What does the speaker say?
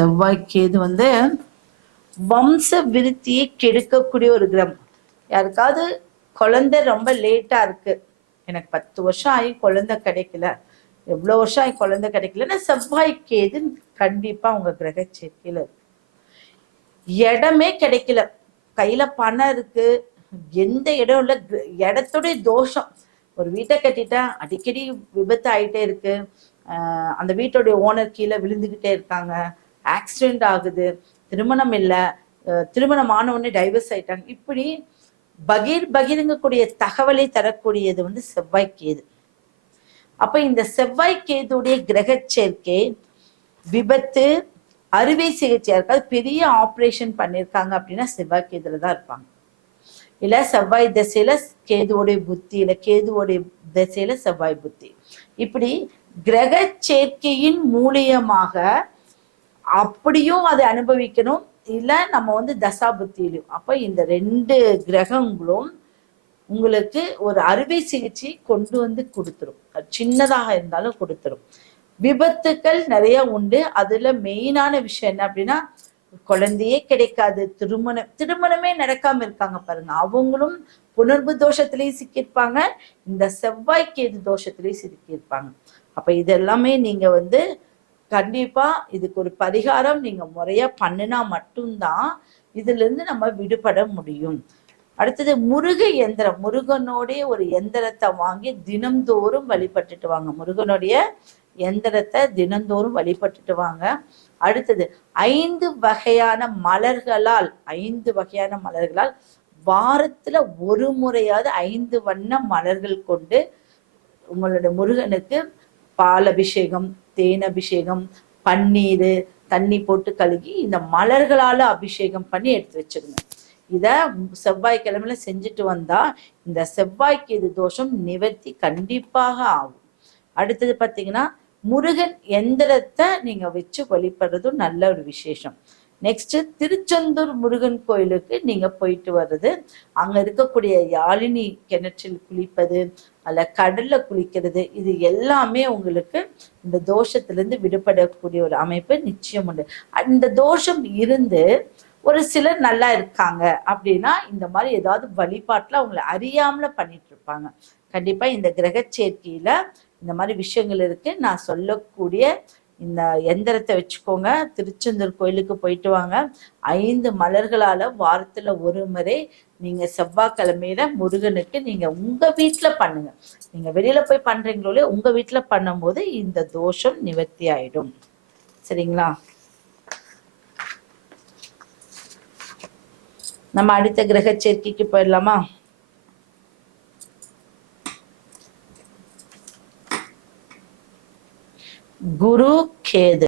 செவ்வாய் கேது வம்ச விருத்தியை கெடுக்கக்கூடிய ஒரு கிரகம். யாருக்காவது குழந்தை ரொம்ப லேட்டா இருக்கு, எனக்கு 10 வருஷம் ஆகி குழந்தை கிடைக்கல, எவ்வளவு வருஷம் ஆகி குழந்தை கிடைக்கலன்னா செவ்வாய் கேது கண்டிப்பா உங்க கிரக சேர்க்கையில இருக்கு. இடமே கிடைக்கல, கையில பணம் இருக்கு, எந்த இடம் இல்ல, இடத்துடைய தோஷம். ஒரு வீட்டை கட்டிட்டா அடிக்கடி விபத்து ஆயிட்டே இருக்கு, அந்த வீட்டுடைய ஓனர் கீழே விழுந்துகிட்டே இருக்காங்க, ஆக்சிடென்ட் ஆகுது, திருமணம் இல்லை, திருமணம் ஆன உடனே டைவர்ஸ் ஆயிட்டாங்க. இப்படி பகிரங்கக்கூடிய தகவலை தரக்கூடியது செவ்வாய் கேது. அப்ப இந்த செவ்வாய் கேதுடைய கிரக சேர்க்கை விபத்து, அறுவை சிகிச்சை, இருக்காது பெரிய ஆப்ரேஷன் பண்ணியிருக்காங்க அப்படின்னா செவ்வாய் கேதுல தான் இருப்பாங்க. இல்ல செவ்வாய் திசையில கேதுவோடைய புத்தி, இல்ல கேதுவோடைய திசையில செவ்வாய் புத்தி. இப்படி கிரக சேர்க்கையின் மூலியமாக அப்படியும் அதை அனுபவிக்கணும், இல்ல நம்ம தசா புத்தியிலும். அப்ப இந்த 2 கிரகங்களும் உங்களுக்கு ஒரு அறுவை சிகிச்சை கொண்டு கொடுத்துரும், சின்னதாக இருந்தாலும் கொடுத்துரும். விபத்துக்கள் நிறைய உண்டு. அதுல மெயினான விஷயம் என்ன அப்படின்னா, குழந்தையே கிடைக்காது, திருமணமே நடக்காம இருக்காங்க பாருங்க, அவங்களும் புணர்வு தோஷத்திலேயே சிக்கியிருப்பாங்க, இந்த செவ்வாய் கேது தோஷத்திலேயே சிக்கியிருப்பாங்க. அப்ப இதெல்லாமே நீங்க கண்டிப்பா இதுக்கு ஒரு பரிகாரம் நீங்க முறையா பண்ணினா மட்டும்தான் இதுல இருந்து நம்ம விடுபட முடியும். அடுத்தது முருக எந்திரம், முருகனுடைய ஒரு எந்திரத்தை வாங்கி தினந்தோறும் வழிபட்டுட்டு வாங்க. முருகனுடைய எந்திரத்தை தினந்தோறும் வழிபட்டுட்டு வாங்க. அடுத்தது 5 வகையான மலர்களால், 5 வகையான மலர்களால் வாரத்துல ஒரு முறையாவது 5 வண்ண மலர்கள் கொண்டு உங்களுடைய முருகனுக்கு பால் அபிஷேகம், தேன் அபிஷேகம், பன்னீர், தண்ணி போட்டு கழுகி இந்த மலர்களால அபிஷேகம் பண்ணி எடுத்து வச்சிருங்க. இத செவ்வாய்க்கிழமையில செஞ்சுட்டு வந்தா இந்த செவ்வாய்க்கு இது தோஷம் நிவர்த்தி கண்டிப்பாக ஆகும். அடுத்தது பாத்தீங்கன்னா, முருகன் எந்திரத்தை நீங்க வச்சு வழிபடுறதும் நல்ல ஒரு விசேஷம். நெக்ஸ்ட், திருச்செந்தூர் முருகன் கோயிலுக்கு நீங்க போயிட்டு வர்றது, அங்க இருக்கக்கூடிய யாழினி கிணற்றில் குளிப்பது, அல்ல கடல்ல குளிக்கிறது, இது எல்லாமே உங்களுக்கு இந்த தோஷத்திலிருந்து விடுபடக்கூடிய ஒரு அமைப்பு நிச்சயம் உண்டு. இந்த தோஷம் இருந்து ஒரு சிலர் நல்லா இருக்காங்க அப்படின்னா இந்த மாதிரி ஏதாவது வழிபாட்டுல அவங்களை அறியாமல பண்ணிட்டு இருப்பாங்க. கண்டிப்பா இந்த கிரக சேர்க்கையில இந்த மாதிரி விஷயங்கள் இருக்கு. நான் சொல்லக்கூடிய இந்த எந்திரத்தை வச்சுக்கோங்க, திருச்செந்தூர் கோயிலுக்கு போயிட்டு வாங்க. 5 மலர்களால வாரத்துல ஒரு முறை நீங்க செவ்வாய்க்கிழமையில முருகனுக்கு நீங்க உங்க வீட்டுல பண்ணுங்க. நீங்க வெளியில போய் பண்றீங்களோ உங்க வீட்டுல பண்ணும் போது இந்த தோஷம் நிவர்த்தி ஆயிடும். சரிங்களா? நம்ம அடுத்த கிரக சேர்க்கைக்கு போயிடலாமா? குரு கேது.